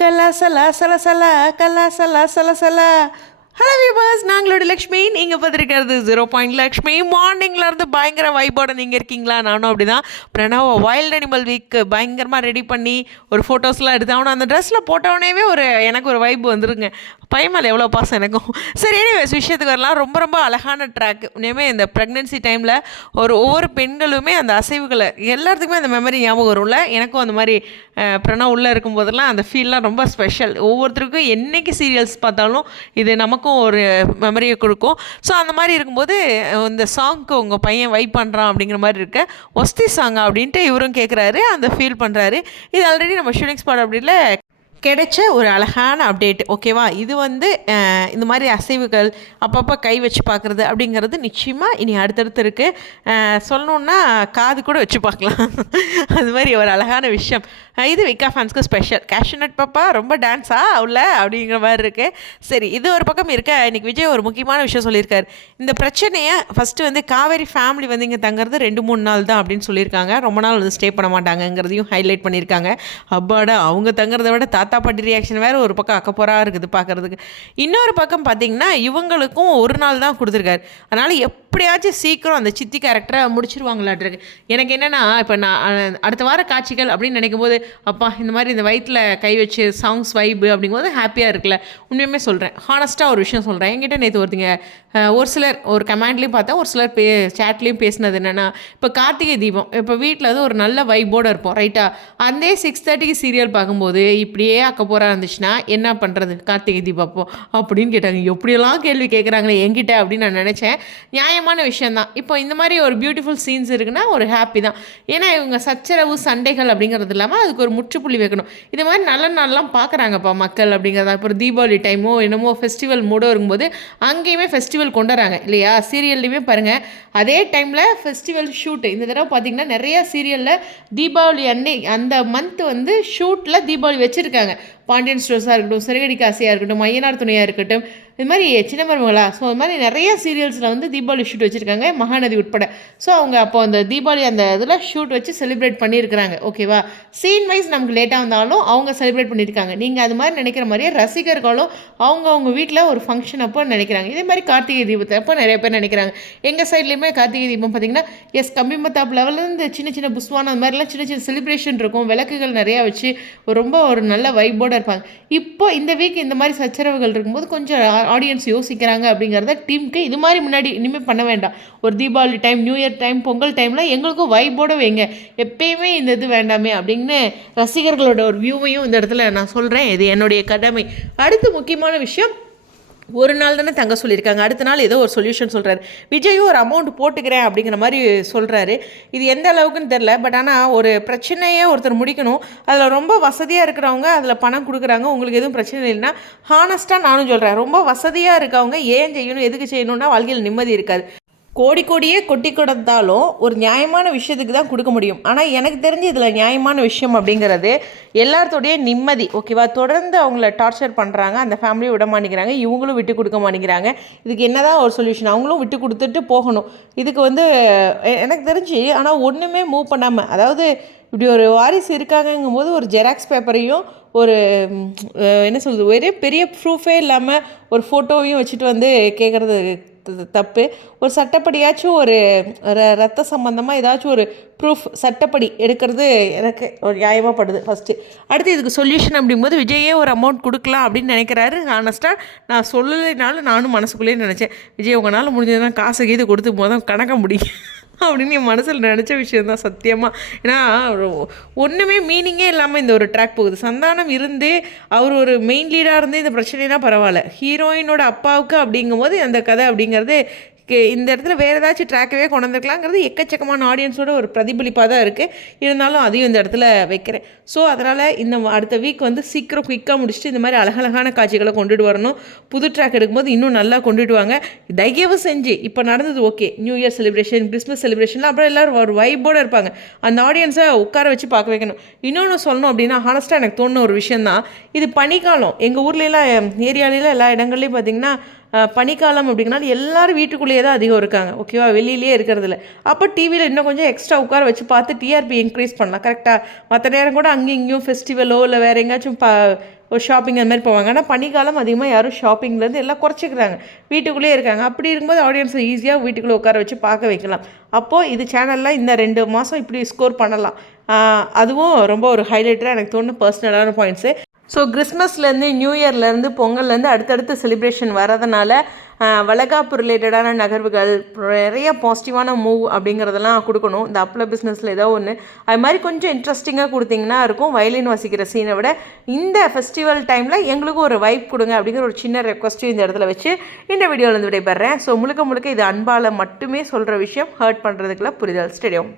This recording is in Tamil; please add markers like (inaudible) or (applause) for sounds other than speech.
கலா சல சலா சல ஹலோ வியூவர்ஸ் நாங்களோட லக்ஷ்மி நீங்கள் பார்த்துருக்கிறது ஜீரோ பாயிண்ட் லக்ஷ்மி. மார்னிங்கில் இருந்து பயங்கர வைப்போட நீங்கள் இருக்கீங்களா? நானும் அப்படி தான் பிரணவ வைல்ட் அனிமல் வீக் பயங்கரமாக ரெடி பண்ணி ஒரு ஃபோட்டோஸ்லாம் எடுத்து அவனை அந்த ட்ரெஸ்ஸில் போட்டவனேவே ஒரு எனக்கு ஒரு வைப் வந்துருங்க. பையன் எவ்வளோ பாசம் எனக்கும். சரி எனிவேஸ் விஷயத்துக்கு வரலாம். ரொம்ப ரொம்ப அழகான ட்ராக் இனிமேல் இந்த ப்ரெக்னென்சி டைமில் ஒரு ஒவ்வொரு பெண்களுமே அந்த அசைவுகளை எல்லாத்துக்குமே அந்த மெமரி ஞாபகம் வரும்ல? எனக்கும் அந்த மாதிரி அஹ், பிரணவ் உள்ளே இருக்கும்போதெல்லாம் அந்த ஃபீல்லாம் ரொம்ப ஸ்பெஷல் ஒவ்வொருத்தருக்கும் என்னைக்கு சீரியல்ஸ் பார்த்தாலும் இது நமக்கும் ஒரு மெமரியை கொடுக்கும். ஸோ அந்த மாதிரி இருக்கும்போது இந்த சாங்க்கு உங்கள் பையன் வைப் பண்ணுறான் அப்படிங்கிற மாதிரி இருக்க ஒஸ்தி சாங் அப்படின்ட்டு இவரும் கேட்குறாரு அந்த ஃபீல் பண்ணுறாரு இது ஆல்ரெடி நம்ம ஷூட்டிங் ஸ்பாட் அப்படின்ல கிடைச்ச ஒரு அழகான அப்டேட் ஓகேவா இது வந்து இந்த மாதிரி அசைவுகள் அப்பப்போ கை வச்சு பார்க்குறது அப்படிங்கிறது நிச்சயமாக இனி அடுத்தடுத்து இருக்குது சொல்லணுன்னா காது கூட வச்சு பார்க்கலாம். (laughs) அது மாதிரி ஒரு அழகான விஷயம். இது விக்கா ஃபேன்ஸ்க்கு ஸ்பெஷல் கேஷ்நட் பாப்பா ரொம்ப டான்ஸா உள்ள அப்படிங்கிற மாதிரி இருக்குது சரி இது ஒரு பக்கம் இருக்க. இன்றைக்கி விஜய் ஒரு முக்கியமான விஷயம் சொல்லியிருக்காரு. இந்த பிரச்சனையை ஃபஸ்ட்டு வந்து காவேரி ஃபேமிலி வந்து இங்கே தங்குறது ரெண்டு மூணு நாள் தான் அப்படின்னு சொல்லியிருக்காங்க. ரொம்ப நாள் வந்து ஸ்டே பண்ண மாட்டாங்கங்கிறதையும் ஹைலைட் பண்ணியிருக்காங்க. அப்பாடா அவங்க தங்குறத விட தாத்தா பாட்டி ரியாக்ஷன் வேறு ஒரு பக்கம் அக்கப்போராக இருக்குது பார்க்குறதுக்கு. இன்னொரு பக்கம் பார்த்தீங்கன்னா இவங்களுக்கும் ஒரு நாள் தான் கொடுத்துருக்காரு. அதனால் எப்படியாச்சும் சீக்கிரம் அந்த சித்தி கேரக்டரை முடிச்சிருவாங்களாட்ருக்கு எனக்கு என்னென்னா இப்போ நான் அடுத்த வார காட்சிகள் அப்படின்னு நினைக்கும் போது அப்பா இந்த மாதிரி இந்த வயிற்றில் கை வச்சு சாங்ஸ் வைப்பு அப்படிங்கும்போது ஹாப்பியாக இருக்குல்ல. உண்மையுமே சொல்கிறேன் ஹானஸ்ட்டாக ஒரு விஷயம் சொல்கிறேன் என்கிட்ட நேற்று ஒருத்தங்க ஒரு சிலர் ஒரு கமெண்ட்லேயும் பார்த்தா ஒரு சிலர் பே சேட்லேயும் பேசினது என்னென்னா இப்போ கார்த்திகை தீபம் இப்போ வீட்டில் வந்து ஒரு நல்ல வைப்போடு இருப்போம் ரைட்டாக அதே சிக்ஸ் தேர்ட்டிக்கு சீரியல் பார்க்கும்போது இப்படியே அக்க போகிறா இருந்துச்சுன்னா என்ன பண்ணுறது கார்த்திகை தீபம் அப்படின்னு கேட்டாங்க. எப்படியெல்லாம் கேள்வி கேட்குறாங்களே என்கிட்ட அப்படின்னு நான் நினச்சேன். நியாயமான விஷயந்தான் இப்போ இந்த மாதிரி ஒரு பியூட்டிஃபுல் சீன்ஸ் இருக்குன்னா ஒரு ஹாப்பி தான். ஏன்னா இவங்க சச்சரவு சண்டைகள் அப்படிங்கிறது இல்லாமல் அதுக்கு ஒரு முற்றுப்புள்ளி வைக்கணும். இது மாதிரி நல்ல நாள்லாம் பார்க்குறாங்கப்பா மக்கள் அப்படிங்கிறதா. இப்போ தீபாவளி டைமோ என்னமோ ஃபெஸ்டிவல் மூடோ இருக்கும்போது அங்கேயுமே ஃபெஸ்டிவல் கொண்டுறாங்க இல்லையா? சீரியல்லையுமே பாருங்கள் அதே டைமில் ஃபெஸ்டிவல் ஷூட்டு இந்த தடவை பார்த்திங்கன்னா நிறைய சீரியலில் தீபாவளி அன்னை அந்த மந்த் வந்து ஷூட்டில் தீபாவளி வச்சுருக்காங்க. சொல்கிறாங்க பாண்டியன் ஸ்டோர்ஸாக இருக்கட்டும் சிறுகடி காசியாக இருக்கட்டும் மையனார் துணையாக இருக்கட்டும் இது மாதிரி சின்ன மருமகளா ஸோ அது மாதிரி நிறைய சீரியல்ஸில் வந்து தீபாவளி ஷூட் வச்சுருக்காங்க மகாநதி உட்பட. ஸோ அவங்க அப்போ அந்த தீபாவளி அந்த இதில் ஷூட் வச்சு செலிப்ரேட் பண்ணியிருக்கிறாங்க ஓகேவா சீன் வைஸ் நமக்கு லேட்டாக வந்தாலும் அவங்க செலிப்ரேட் பண்ணியிருக்காங்க. நீங்கள் அது மாதிரி நினைக்கிற மாதிரியே ரசிகர்களும் அவங்க அவங்க வீட்டில் ஒரு ஃபங்க்ஷன் அப்போ நினைக்கிறாங்க. இதே மாதிரி கார்த்திகை தீபத்தை அப்போ நிறைய பேர் நினைக்கிறாங்க. எங்கள் சைட்லேயுமே கார்த்திகை தீபம் பார்த்தீங்கன்னா எஸ் கம்பிமத்தாப் லெவலில் இந்த சின்ன சின்ன புஸ்வானம் அந்த மாதிரிலாம் சின்ன சின்ன செலிப்ரேஷன் இருக்கும். விளக்குகள் நிறையா வச்சு ரொம்ப ஒரு நல்ல வைபோட இருப்பாங்க. இப்போ இந்த வீக் இந்த மாதிரி சச்சரவுகள் இருக்கும்போது கொஞ்சம் ஆடியன்ஸ் யோசிக்கிறாங்க அப்படிங்கிறத டீமுக்கு இது மாதிரி முன்னாடி இனிமேல் பண்ண வேண்டாம். ஒரு Deepavali time new year time Pongal டைமில் எங்களுக்கும் வைப்போட வைங்க. எப்பயுமே இந்த இது வேண்டாமே அப்படின்னு ரசிகர்களோட ஒரு வியூவையும் இந்த இடத்துல நான் சொல்கிறேன் இது என்னுடைய கடமை. அடுத்து முக்கியமான விஷயம் ஒரு நாள் தானே தங்க சொல்லியிருக்காங்க. அடுத்த நாள் ஏதோ ஒரு சொல்யூஷன் சொல்கிறாரு விஜயும் ஒரு அமௌண்ட் போட்டுக்கிறேன் அப்படிங்கிற மாதிரி சொல்கிறாரு இது எந்த அளவுக்குன்னு தெரில பட் ஆனால் ஒரு பிரச்சனையே ஒருத்தர் முடிக்கணும். அதில் ரொம்ப வசதியாக இருக்கிறவங்க அதில் பணம் கொடுக்குறாங்க. உங்களுக்கு எதுவும் பிரச்சனை இல்லைன்னா ஹானஸ்ட்டாக நானும் சொல்கிறேன் ரொம்ப வசதியாக இருக்கவங்க ஏன் செய்யணும் எதுக்கு செய்யணும்னா வாழ்க்கையில் நிம்மதி இருக்காது. கோடி கோடியே கொட்டி கொடுத்தாலும் ஒரு நியாயமான விஷயத்துக்கு தான் கொடுக்க முடியும். ஆனால் எனக்கு தெரிஞ்சு இதில் நியாயமான விஷயம் அப்படிங்கிறது எல்லாத்தோடைய நிம்மதி. ஓகேவா? தொடர்ந்து அவங்கள டார்ச்சர் பண்ணுறாங்க அந்த ஃபேமிலியை விட மாட்டேங்கிறாங்க இவங்களும் விட்டு கொடுக்க மாட்டேங்கிறாங்க. இதுக்கு என்னதான் ஒரு சொல்யூஷன் அவங்களும் விட்டு கொடுத்துட்டு போகணும். இதுக்கு வந்து எனக்கு தெரிஞ்சு ஆனால் ஒன்றுமே மூவ் பண்ணாமல் அதாவது இப்படி ஒரு வாரிசு இருக்காங்கங்கும் போது ஒரு ஜெராக்ஸ் பேப்பரையும் ஒரு என்ன சொல்கிறது ஒரே பெரிய ப்ரூஃபே இல்லாமல் ஒரு ஃபோட்டோவையும் வச்சுட்டு வந்து கேட்குறது தப்பு. ஒரு சட்டப்படியாச்சும் ஒரு ரத்த சம்பந்தமாக ஏதாச்சும் ஒரு ப்ரூஃப் சட்டப்படி எடுக்கிறது எனக்கு ஒரு நியாயமாகப்படுது ஃபஸ்ட்டு அடுத்து இதுக்கு சொல்யூஷன் அப்படிங்கும்போது விஜயே ஒரு அமௌண்ட் கொடுக்கலாம் அப்படின்னு நினைக்கிறாரு. ஹானஸ்ட்டாக நான் சொல்லலைனாலும் நானும் மனசுக்குள்ளேயே நினச்சேன். விஜய் உங்களால் முடிஞ்சதுன்னா காசு கீது கொடுத்து போதும் கணக்க முடியும் அப்படின்னு என் மனசில் நினச்ச விஷயம் தான் சத்தியமாக ஏன்னா ஒன்றுமே மீனிங்கே இல்லாமல் இந்த ஒரு ட்ராக் போகுது. சந்தானம் இருந்து அவர் ஒரு மெயின் லீடாக இருந்து இந்த பிரச்சனைனா பரவாயில்ல. ஹீரோயினோட அப்பாவுக்கு அப்படிங்கும்போது அந்த கதை அப்படிங்கிறது இந்த இடத்துல வேறு ஏதாச்சும் ட்ராக்கவே கொண்டு வந்திருக்கலாங்கிறது எக்கச்சக்கமான ஆடியன்ஸோட ஒரு பிரதிபலிப்பாக தான் இருக்குது இருந்தாலும் அதையும் இந்த இடத்துல வைக்கிறேன். ஸோ அதனால் இந்த அடுத்த வீக் வந்து சீக்கிரம் குயிக்காக முடிச்சுட்டு இந்த மாதிரி அழகழகான காட்சிகளை கொண்டுட்டு வரணும். புது ட்ராக் எடுக்கும்போது இன்னும் நல்லா கொண்டுட்டு வாங்க. தயவு செஞ்சு இப்போ நடந்தது okay new year celebration Christmas செலிப்ரேஷன்லாம் அப்புறம் எல்லோரும் ஒரு வைப்போடு இருப்பாங்க. அந்த ஆடியன்ஸை உட்கார வச்சு பார்க்க வைக்கணும். இன்னொன்று சொல்லணும் அப்படின்னா ஹானஸ்ட்டாக எனக்கு தோணுன ஒரு விஷயந்தான் இது பனிக்காலம். எங்கள் ஊர்லலாம் ஏரியாலலாம் எல்லா இடங்கள்லையும் பார்த்தீங்கன்னா பனிக்காலம் அப்படிங்கனால எல்லாரும் வீட்டுக்குள்ளேயே தான் அதிகம் இருக்காங்க. ஓகேவா வெளியிலேயே இருக்கிறதில்ல. அப்போ டிவியில் இன்னும் கொஞ்சம் எக்ஸ்ட்ரா உட்கார வச்சு பார்த்து டிஆர்பி இன்க்ரீஸ் பண்ணலாம். கரெக்டாக மற்ற நேரம் கூட அங்கேயும் இங்கேயும் ஃபெஸ்டிவலோ இல்லை வேறு எங்கேயாச்சும் ப ஒரு ஷாப்பிங் அந்த மாதிரி போவாங்க. ஆனால் பனிக்காலம் அதிகமாக யாரும் ஷாப்பிங்லேருந்து எல்லாம் குறைச்சிக்கிறாங்க. வீட்டுக்குள்ளேயே இருக்காங்க. அப்படி இருக்கும்போது ஆடியன்ஸை ஈஸியாக வீட்டுக்குள்ளே உட்கார வச்சு பார்க்க வைக்கலாம். அப்போது இது சேனலில் இந்த ரெண்டு மாதம் இப்படி ஸ்கோர் பண்ணலாம். அதுவும் ரொம்ப ஒரு ஹைலைட்டராக எனக்கு தோணும் பர்சனலான பாயிண்ட்ஸு ஸோ கிறிஸ்மஸ்லேருந்து நியூ இயர்லேருந்து பொங்கல்லேருந்து அடுத்தடுத்து செலிப்ரேஷன் வரதுனால வளகாப்பு ரிலேட்டடான நகர்வுகள் நிறைய பாசிட்டிவான மூவ் அப்படிங்கிறதெல்லாம் கொடுக்கணும். இந்த அப்பள பிஸ்னஸில் ஏதோ ஒன்று அது மாதிரி கொஞ்சம் இன்ட்ரெஸ்டிங்காக கொடுத்தீங்கன்னா இருக்கும். வயலின் வாசிக்கிற சீனை விட இந்த ஃபெஸ்டிவல் டைமில் எங்களுக்கும் ஒரு வைப் கொடுங்க அப்படிங்கிற ஒரு சின்ன ரெக்வஸ்ட்டும் இந்த இடத்துல வச்சு இந்த வீடியோவில் இருந்து விடைபெறேன். ஸோ முழுக்க முழுக்க இது அன்பால் மட்டுமே சொல்கிற விஷயம். ஹர்ட் பண்ணுறதுக்குள்ள புரிதல். ஸ்டேடியம்